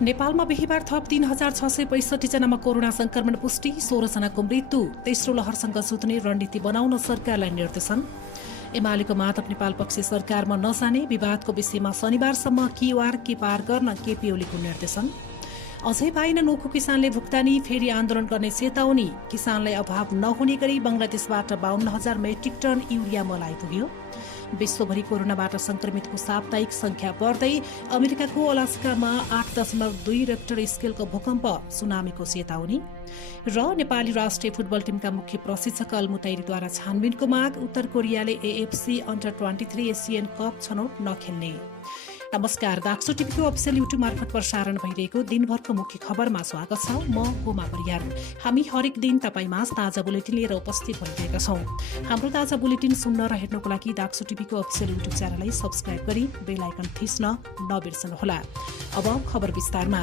नेपालमा बिहीबार थप 3665 जनामा कोरोना संक्रमण पुष्टि, 16 जनाको मृत्यु। तेस्रो लहरसँग जुझ्ने रणनीति बनाउन सरकारलाई निर्देशन। एमालेको माधव नेपाल पक्ष सरकारमा नजाने विवादको विषयमा शनिबारसम्म क्यूआर के पार गर्न केपी ओलीको निर्देशन। अझै पाइन नोखु किसानले भुक्तानी, फेरि आन्दोलन गर्ने चेतावनी। किसानलाई अभाव नहुने गरी बंगलादेशबाट 52,000 मेट्रिक टन युरिया मल आइपुग्यो। विश्वभरि कोरोनाबाट संक्रमितको साप्ताहिक संख्या बढ्दै। अमेरिकाको अलास्कामा 8.2 रेक्टर स्केलको भूकम्प, सुनामीको चेतावनी। र नेपाली राष्ट्रिय फुटबल टिमका मुख्य प्रशिक्षक अलमुतैरीद्वारा छानबिनको माग। उत्तर कोरियाले एएफसी अन्डर 23 एसियन कप छनौट नखेल्ने। नमस्कार, दाक्सो टिभीको अफिसियल युट्युब मार्फत प्रसारण भइरहेको दिनभरको मुख्य खबरमा स्वागत छ। म गोमा परियार। हामी हरेक दिन तपाईमाझ ताजा बुलेटिन लिएर उपस्थित भइरहेका छौं। हाम्रो ताजा बुलेटिन सुन्न र हेर्नको लागि दाक्सो टिभीको अफिसियल युट्युब च्यानललाई सब्स्क्राइब गरी बेल आइकन थिच्न नबिर्सनुहोला। अब खबर विस्तारमा।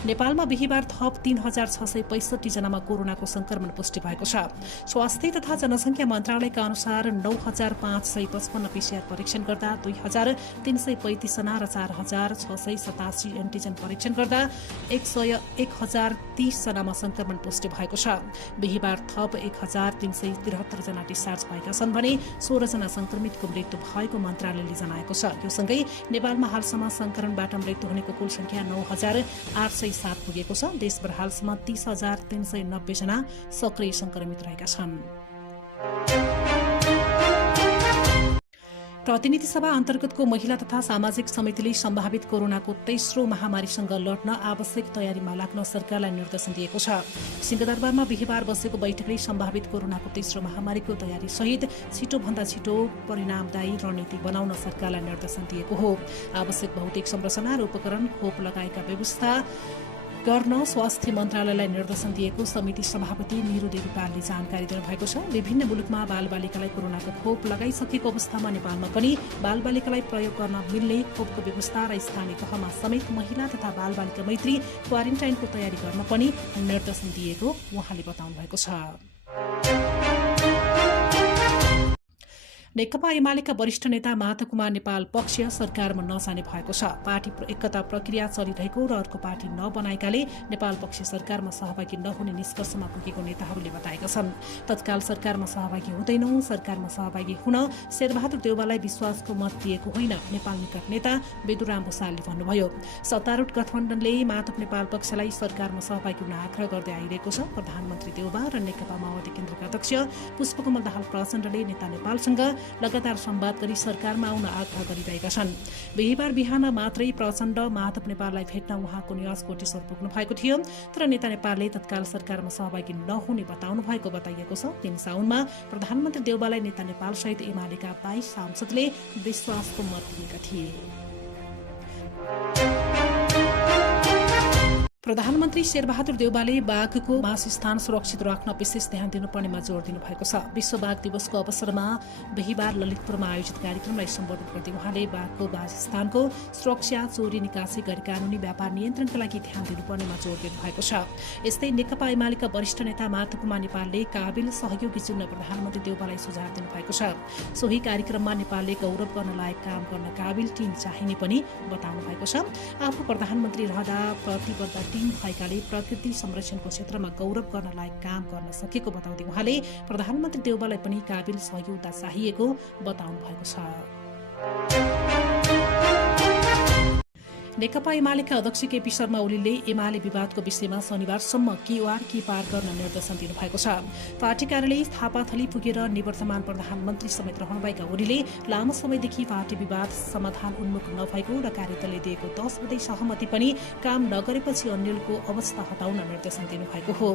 नेपालमा बिहीबार थप 3665 जनामा कोरोनाको संक्रमण पुष्टि भएको छ। स्वास्थ्य तथा जनसंख्या मन्त्रालयका अनुसार 9555 पीसीआर परीक्षण गर्दा 2335 जना र 4687 एन्टिजन परीक्षण गर्दा 1030 जनामा संक्रमण पुष्टि भएको छ। बिहीबार थप 1373 जना डिस्चार्ज भएका छन् भने 16 जना संक्रमितको मृत्यु भएको मन्त्रालयले जनाएको छ। यो सँगै नेपालमा हालसम्म संक्रमणबाट मृत्यु हुनेको कुल संख्या 9807 पुगेको छ। देशभर हालसम्म 30,390 जना सक्रिय संक्रमित रहेका छन्। प्रतिनिधि सभा अन्तर्गतको महिला तथा सामाजिक समितिले सम्भावित कोरोनाको तेस्रो महामारीसँग लड्न आवश्यक तयारीमा लाग्न सरकारलाई निर्देशन दिएको छ। सिंहदरबारमा बिहीबार बसेको बैठकले सम्भावित कोरोनाको तेस्रो महामारीको तयारी सहित छिटोभन्दा छिटो परिणामदायी रणनीति बनाउन सरकारलाई निर्देशन दिएको हो। आवश्यक भौतिक संरचना र उपकरण, खोप लगाएका व्यवस्था गर्न स्वास्थ्य मन्त्रालयलाई निर्देशन दिएको समिति सभापति निरु देवीपालले जानकारी दिनुभएको छ। विभिन्न मुलुकमा बालबालिकालाई कोरोनाको खोप लगाइसकेको अवस्थामा नेपालमा पनि बालबालिकालाई प्रयोग गर्न मिल्ने खोपको व्यवस्था र स्थानीय तहमा समेत महिला तथा बालबालिका मैत्री क्वारेन्टाइनको तयारी गर्न पनि निर्देशन दिएको उहाँले बताउनु भएको छ। नेकपा एमालेका वरिष्ठ नेता माधव कुमार नेपाल पक्ष सरकारमा नजाने भएको छ। पार्टी एकता प्रक्रिया चलिरहेको र अर्को पार्टी नबनाएकाले नेपाल पक्ष सरकारमा सहभागी नहुने निष्कर्षमा पुगेको नेताहरूले बताएका छन्। तत्काल सरकारमा सहभागी हुँदैनौं, सरकारमा सहभागी हुन शेरबहादुर देउवालाई विश्वासको मत दिएको होइन, नेपाल निकट नेता बेदुराम भूषालले भन्नुभयो। सत्तारूढ गठबन्धनले माधव नेपाल पक्षलाई सरकारमा सहभागी हुन आग्रह गर्दै आइरहेको छ। प्रधानमन्त्री देउवा र नेकपा माओवादी केन्द्रका अध्यक्ष पुष्पकमल दाहाल प्रचण्डले नेता नेपालसँग लगातार संवाद गरी सरकारमा आउन आग्रह गरिरहेका छन्। बिहीबार बिहान मात्रै प्रचण्ड माधव नेपाललाई भेट्न उहाँको निवास कोटेश्वर पुग्नु भएको थियो, तर नेता नेपालले तत्काल सरकारमा सहभागी नहुने बताउनु भएको बताइएको छ। 3 साउनमा प्रधानमन्त्री देउवालाई नेता नेपाल सहित एमालेका 22 सांसदले विश्वासको मत दिएका थिए। प्रधानमन्त्री शेरबहादुर देउवाले बाघको वासस्थान सुरक्षित राख्न विशेष ध्यान दिनुपर्नेमा जोड़ दिनुभएको छ। विश्व बाघ दिवसको अवसरमा बिहीबार ललितपुरमा आयोजित कार्यक्रमलाई सम्बोधन गर्दै उहाँले बाघको वासस्थानको सुरक्षा, चोरी निकासी, गैरकानूनी व्यापार नियन्त्रणका लागि ध्यान दिनुपर्नेमा जोड़ दिनुभएको छ। यस्तै नेकपा एमालेका वरिष्ठ नेता माधव कुमार नेपालले काबिल सहयोगी चुन्न प्रधानमन्त्री देउवालाई सुझाव दिनुभएको छ। सोही कार्यक्रममा नेपालले गौरव गर्न लायक काम गर्न काबिल टिम चाहिने पनि बताउनु भएको छ। आफू प्रधानमन्त्री रहँदा प्रतिबद्ध टिम भएकाले प्रकृति संरक्षणको क्षेत्रमा गौरव गर्न लायक काम गर्न सकेको बताउँदै उहाँले प्रधानमन्त्री देउवालाई पनि काबिल सहयोगिता चाहिएको बताउनु भएको छ। नेकपा एमालेका अध्यक्ष केपी शर्मा ओलीले एमाले विवादको विषयमा शनिबारसम्म क्यूआर के पार गर्न निर्देशन दिनुभएको छ। पार्टी कार्यालय थापाथली पुगेर निवर्तमान प्रधानमन्त्री समेत रहनुभएका ओलीले लामो समयदेखि पार्टी विवाद समाधान उन्मुख नभएको र कार्यदलले दिएको 10 बुँदे सहमति पनि काम नगरेपछि अन्यलको अवस्था हटाउन निर्देशन दिनुभएको हो।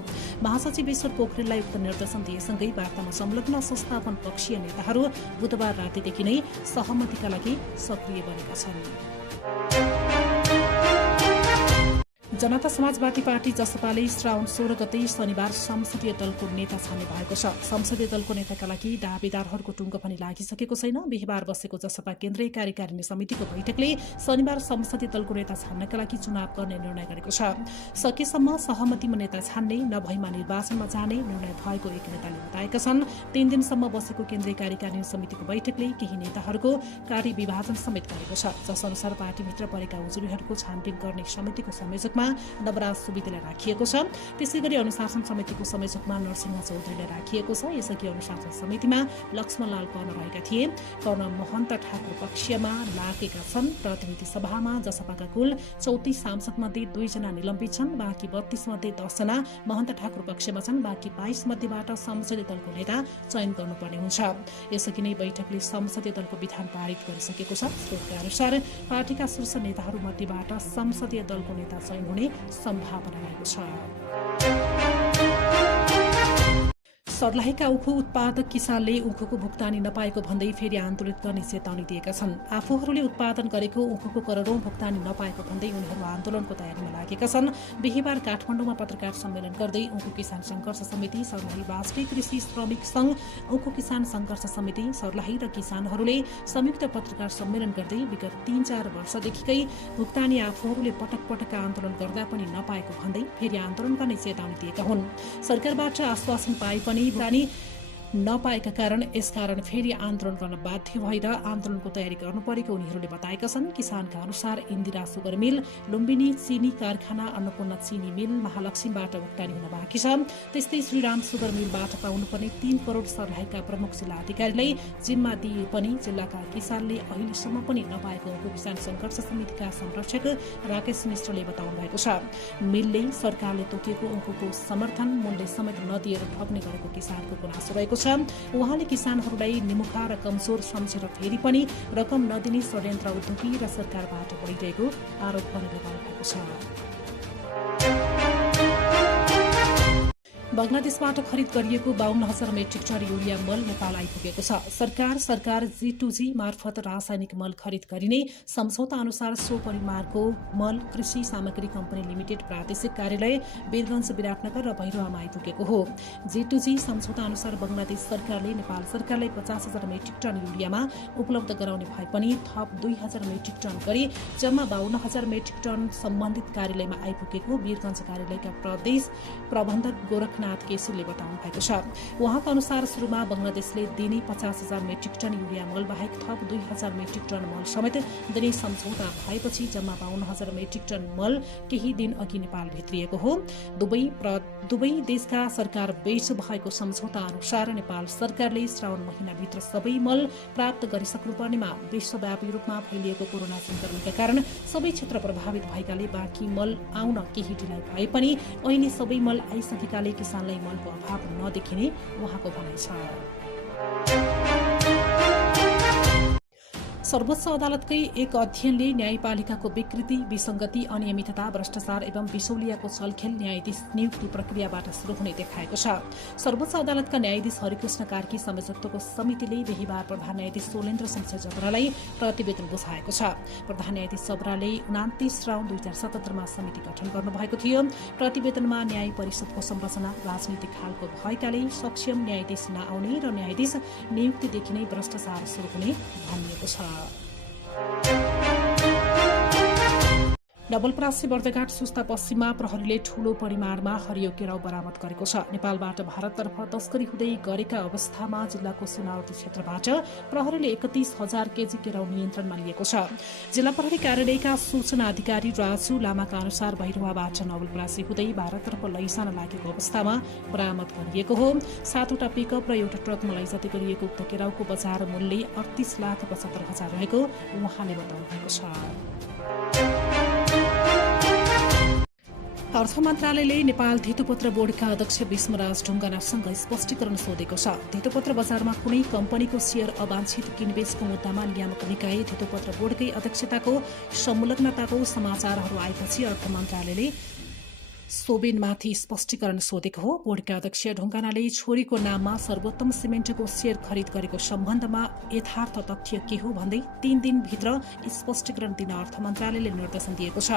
महासचिव ईश्वर पोखरेललाई उक्त निर्देशन दिएसँगै वार्तामा संलग्न संस्थापन पक्षीय नेताहरू बुधबार रातिदेखि नै सहमतिका लागि सक्रिय बनेका छन्। जनता समाजवादी पार्टी जसपाले श्रावण 16 गते शनिबार संसदीय दलको नेता छान्ने भएको छ। संसदीय दलको नेताका लागि दावेदारहरूको टुङ्गो पनि लागिसकेको छैन। बिहीबार बसेको जसपा केन्द्रीय कार्यकारिणी समितिको बैठकले शनिबार संसदीय दलको नेता छान्नका लागि चुनाव गर्ने निर्णय गरेको छ। सकेसम्म सहमतिमा नेता छान्ने, नभएमा निर्वाचनमा जाने निर्णय भएको एक नेताले बताएका छन्। 3 दिनसम्म बसेको केन्द्रीय कार्यकारिणी समितिको बैठकले केही नेताहरूको कार्य विभाजन समेत गरेको छ। जसअनुसार पार्टीभित्र परेका उजुरीहरूको छानबिन गर्ने समितिको संयोजकमा नवराज सुविधालाई राखिएको छ। त्यसैगरी अनुशासन समितिको संयोजकमा नरसिंह चौधरीलाई राखिएको छ। यसअघि अनुशासन समितिमा लक्ष्मणलाल कर्ण रहेका थिए। कर्ण महन्त ठाकुर पक्षमा लागेका छन्। प्रतिनिधि सभामा जसपाका कुल 34 सांसदमध्ये 2 जना निलम्बित छन्। बाँकी 32 मध्ये 10 जना महन्त ठाकुर पक्षमा छन्। बाँकी 22 मध्येबाट संसदीय दलको नेता चयन गर्नुपर्ने हुन्छ। यसअघि नै बैठकले संसदीय दलको विधान पारित गरिसकेको छ। स्रोतका अनुसार पार्टीका शीर्ष नेताहरू मध्येबाट संसदीय दलको नेता चयन हुने सम्भावना रहेको छ। सर्लाहीका उखु उत्पादक किसानले उखुको भुक्तानी नपाएको भन्दै फेरि आन्दोलन गर्ने चेतावनी दिएका छन्। आफूहरूले उत्पादन गरेको उखुको करोडौं भुक्तानी नपाएको भन्दै उनीहरू आन्दोलनको तयारीमा लागेका छन्। बिहीबार काठमाडौँमा पत्रकार सम्मेलन गर्दै उखु किसान संघर्ष समिति, सर्लाही राष्ट्रिय कृषि श्रमिक संघ, उखु किसान संघर्ष समिति, सर्लाही र किसानहरूले संयुक्त पत्रकार सम्मेलन गर्दै विगत 3-4 वर्षदेखिकै भुक्तानी आफूहरूले पटक पटक आन्दोलन गर्दा पनि नपाएको भन्दै फेरि आन्दोलन गर्ने चेतावनी दिएका हुन्। सरकारबाट आश्वासन पाए पनि भुक्तानी नपाएका कारण यसकारण फेरि आन्दोलन गर्न बाध्य भएर आन्दोलनको तयारी गर्नु परेको उनीहरूले बताएका छन्। किसानका अनुसार इन्दिरा सुगर मिल, लुम्बिनी चिनी कारखाना, अन्नपूर्ण चिनी मिल, महालक्ष्मीबाट भुक्तानी हुन बाँकी छ। त्यस्तै श्रीराम सुगर मिलबाट पाउनुपर्ने 3 करोड सर्लाहीका प्रमुख जिल्ला अधिकारीलाई जिम्मा दिए पनि जिल्लाका किसानले अहिलेसम्म पनि नपाएको उखु किसान संघर्ष समितिका संरक्षक राकेश मिश्रले बताउनु भएको छ। मिलले सरकारले तोकेको उखुको समर्थन मूल्य समेत नदिएर ठग्ने गरेको किसानको गुनासो रहेको छ। उहाँले किसानहरूलाई निमुखा र कमजोर सम्झेर फेरि पनि रकम नदिने षड्यन्त्र उद्योगी र सरकारबाट बढिरहेको आरोप पनि लगाउनु भएको छ। बंगलादेशबाट खरिद गरिएको 52,000 मेट्रिक टन युरिया मल नेपाल आइपुगेको छ। सरकार G2G मार्फत रासायनिक मल खरिद गरिने सम्झौता अनुसार सो परिवारको मल कृषि सामग्री कम्पनी लिमिटेड प्रादेशिक कार्यालय वीरगञ्ज, विराटनगर र भैरवामा आइपुगेको हो। G2G सम्झौता अनुसार बंगलादेश सरकारले नेपाल सरकारलाई 50,000 मेट्रिक टन युरियामा उपलब्ध गराउने भए पनि थप 2,000 मेट्रिक टन गरी जम्मा 52,000 मेट्रिक टन सम्बन्धित कार्यालयमा आइपुगेको वीरगञ्ज कार्यालयका प्रदेश प्रबन्धक गोरखनाथ केसीले बताउनु भएको छ। उहाँका अनुसार सुरुमा बंगलादेशले दिने 50,000 मेट्रिक टन युरिया मल बाहेक थप 2,000 मेट्रिक टन मल समेत दिने सम्झौता भएपछि जम्मा 52,000 मेट्रिक टन मल केही दिन अघि नेपाल भित्रिएको हो। दुवै देशका सरकार बीच भएको सम्झौता अनुसार नेपाल सरकारले श्रावण महिनाभित्र सबै मल प्राप्त गरिसक्नुपर्नेमा विश्वव्यापी रूपमा फैलिएको कोरोना संक्रमणका कारण सबै क्षेत्र प्रभावित भएकाले बाँकी मल आउन केही ढिलाइ भए पनि अहिले सबै मल आइसकेकाले किसानलाई मलको अभाव नदेखिने उहाँको भनाइ छ। सर्वोच्च अदालतकै एक अध्ययनले न्यायपालिकाको विकृति, विसंगति, अनियमितता, भ्रष्टाचार एवं बिसौलियाको चलखेल न्यायाधीश नियुक्ति प्रक्रियाबाट शुरू हुने देखाएको छ। सर्वोच्च अदालतका न्यायाधीश हरिकृष्ण कार्की संयोजकत्वको समितिले बिहीबार प्रधान न्यायाधीश सोलेन्द्र शमशेर जबरालाई प्रतिवेदन बुझाएको छ। प्रधान न्यायाधीश जबराले 29 श्रावण 2077 मा समिति गठन गर्नुभएको थियो। प्रतिवेदनमा न्याय परिषदको संरचना राजनीतिक खालको भएकाले सक्षम न्यायाधीश नआउने र न्यायाधीश नियुक्तिदेखि नै भ्रष्टाचार शुरू हुने भनिएको छ। नवलपरासी बर्देघाट सुस्ता पश्चिममा प्रहरीले ठूलो परिमाणमा हरियो केराउ बरामद गरेको छ। नेपालबाट भारततर्फ तस्करी हुँदै गरेका अवस्थामा जिल्लाको सीमावर्ती क्षेत्रबाट प्रहरीले 31,000 केजी केराउ नियन्त्रणमा लिएको छ। जिल्ला प्रहरी कार्यालयका सूचना अधिकारी राजु लामाका अनुसार भैरवाबाट नवलपरासी हुँदै भारततर्फ लैजान लागेको अवस्थामा बरामद गरिएको हो। 7वटा पिकअप र एउटा ट्रकमा लैजाँदै गरिएको उक्त केराउको बजार मूल्य 38,75,000 रहेको उहाँले बताउनु भएको छ। अर्थ मन्त्रालयले नेपाल धितोपत्र बोर्डका अध्यक्ष विष्णुराज ढुङ्गानासँग स्पष्टीकरण सोधेको छ। धितोपत्र बजारमा कुनै कम्पनीको शेयर अवांछित किनबेचको मुद्दामा नियामक निकाय धितोपत्र बोर्डकै अध्यक्षताको संलग्नताको समाचारहरू आएपछि अर्थ मन्त्रालयले सोबिनमाथि स्पष्टीकरण सोधेको हो। बोर्डका अध्यक्ष ढुङ्गानाले छोरीको नाममा सर्वोत्तम सिमेन्टको सेयर खरिद गरेको सम्बन्धमा यथार्थ तथ्य के हो भन्दै 3 दिनभित्र स्पष्टीकरण दिन अर्थ मन्त्रालयले निर्देशन दिएको छ।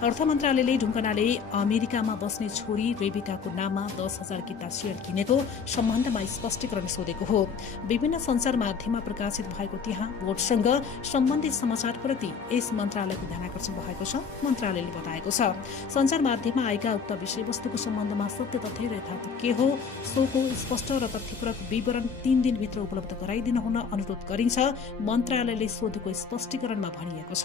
अर्थ मन्त्रालयले ढुङ्गानाले अमेरिकामा बस्ने छोरी रेबिकाको नाममा 10,000 किता सेयर किनेको सम्बन्धमा स्पष्टीकरण सोधेको हो। विभिन्न सञ्चार माध्यममा प्रकाशित भएको त्यहाँ बोर्डसँग सम्बन्धित समाचारप्रति यस मन्त्रालयको ध्यानाकर्षण भएको छ। मन्त्रालयले बताएको छ, सञ्चार माध्यममा आएका उक्त विषयवस्तुको सम्बन्धमा सत्य तथ्य र यथार्थ के हो सोको स्पष्ट र तथ्यपूर्वक विवरण 3 दिनभित्र उपलब्ध गराइदिन हुन अनुरोध गरिन्छ, मन्त्रालयले सोधेको स्पष्टीकरणमा भनिएको छ।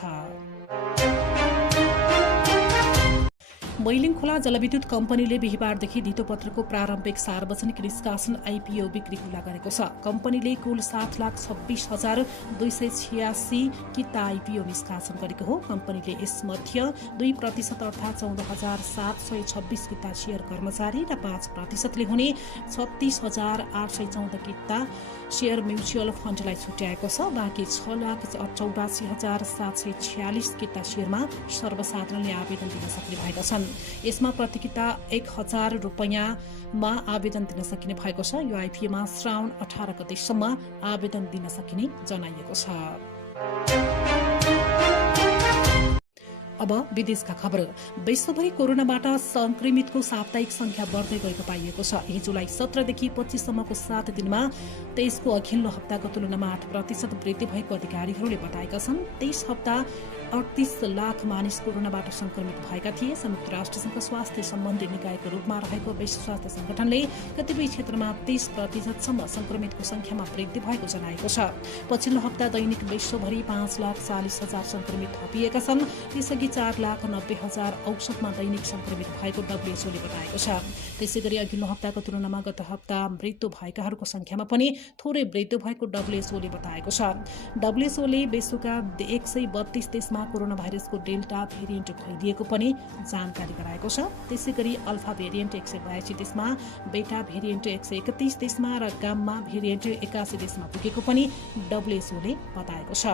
मैलिङ खोला जलविद्युत कम्पनीले बिहिबारदेखि धितोपत्रको प्रारम्भिक सार्वजनिक निष्कासन आइपिओ बिक्री खुला गरेको छ। कम्पनीले कुल 7,26,286 किता आइपिओ निष्कासन गरेको हो। कम्पनीले यसमध्ये 2% अर्थात् 14,726 किता शेयर कर्मचारी र 5%ले हुने 36,814 किता शेयर म्युचुअल फन्डलाई छुट्याएको छ। बाँकी 6,84,746 किता शेयरमा सर्वसाधारणले आवेदन दिन सक्ने भएका छन्। यसमा प्रति किता 1,000 रुपैयाँमा आवेदन दिन सकिने भएको छ। यो आइपिओमा श्रावण 18 गतेसम्म आवेदन दिन सकिने जनाइएको छ। अब विदेशका खबर। विश्वभरि कोरोनाबाट संक्रमितको साप्ताहिक संख्या बढ्दै गएको पाइएको छ। हिजोलाई 17 देखि 25 सम्मको 7 दिनमा 23 को अघिल्लो हप्ताको तुलनामा 8% वृद्धि भएको अधिकारीहरूले बताएका छन्। 23 हप्ता 38 लाख मानिस कोरोनाबाट संक्रमित भएका थिए। संयुक्त राष्ट्रसङ्घ स्वास्थ्य सम्बन्धी निकायको रूपमा रहेको विश्व स्वास्थ्य संगठनले कतिपय क्षेत्रमा 30% संक्रमितको संख्यामा वृद्धि भएको जनाएको छ। पछिल्लो हप्ता दैनिक विश्वभरि 5,40,000 संक्रमित थपिएका छन्। त्यसअघि 4,90,000 औसतमा दैनिक संक्रमित भएको डब्ल्युएचओले बताएको छ। त्यसैगरी अघिल्लो हप्ताको तुलनामा गत हप्ता मृत्यु भएकाहरूको संख्यामा पनि थोरै वृद्धि भएको डब्ल्युएचओले बताएको छ। डब्ल्युएचओले विश्वका 132 देशमा कोरोना भाइरसको डेल्टा भेरिएन्ट फैलिएको पनि जानकारी गराएको छ। त्यसैगरी अल्फा भेरिएन्ट 182 देशमा, बेटा भेरिएन्ट 131 देशमा र गाम्मा भेरिएन्ट 81 देशमा पुगेको पनि डब्ल्युएचओले बताएको छ।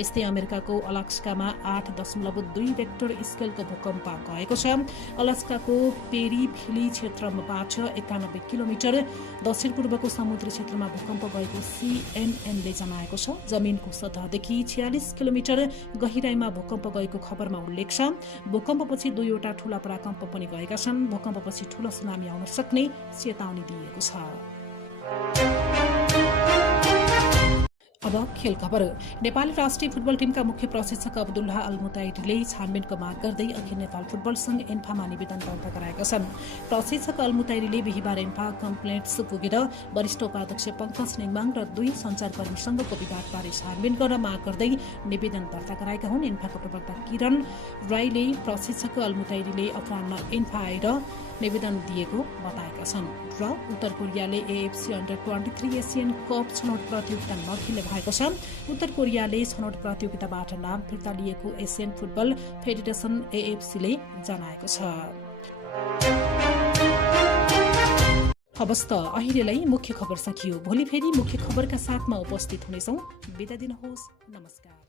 यस्तै अमेरिकाको अलास्कामा 8.2 रेक्टर स्केलको भूकम्प गएको छ। अलास्काको पेरी भेली क्षेत्रबाट 91 किलोमिटर दक्षिण पूर्वको समुद्री क्षेत्रमा भूकम्प गएको सीएनएनले जनाएको छ। जमिनको सतहदेखि 46 किलोमिटर गहिराईमा भूकम्प गएको खबरमा उल्लेख छ। भूकम्पपछि 2वटा ठूला पराकम्प पनि गएका छन्। भूकम्पपछि ठूलो सुनामी आउन सक्ने चेतावनी दिएको छ। अब खेल खबर। नेपाली राष्ट्रिय फुटबल टिमका मुख्य प्रशिक्षक अब्दुल्लाह अल मुताइरीले छानबिनको माग गर्दै अखिल नेपाल फुटबल संघ एन्फामा निवेदन दर्ता गराएका छन्। प्रशिक्षक अल मुताइरीले बिहिबार एन्फा कम्प्लेन्ट्स पुगेर वरिष्ठ उपाध्यक्ष पंकज नेङमाङ र 2 सञ्चारकर्मीसँगको विवादबारे छानबिन गर्न माग गर्दै निवेदन दर्ता गराएका हुन्। एन्फाको प्रवक्ता किरण राईले प्रशिक्षक अल मुताइरीले अपराह्न एन्फा आएर निवेदन दिएको बताएका छन्। र उत्तर कोरियाले एएफसी अन्डर-23 एसियन कप छनौट प्रतियोगिता नखेल्ने भएको छ। उत्तर कोरियाले छनौट प्रतियोगिताबाट नाम फिर्ता लिएको एसियन फुटबल फेडरेसन एएफसीले जनाएको छ। हवस् त अहिलेलाई मुख्य खबर सकियो। भोलि फेरि मुख्य खबरका साथमा उपस्थित हुनेछौँ। बिदा दिनुहोस्। नमस्कार।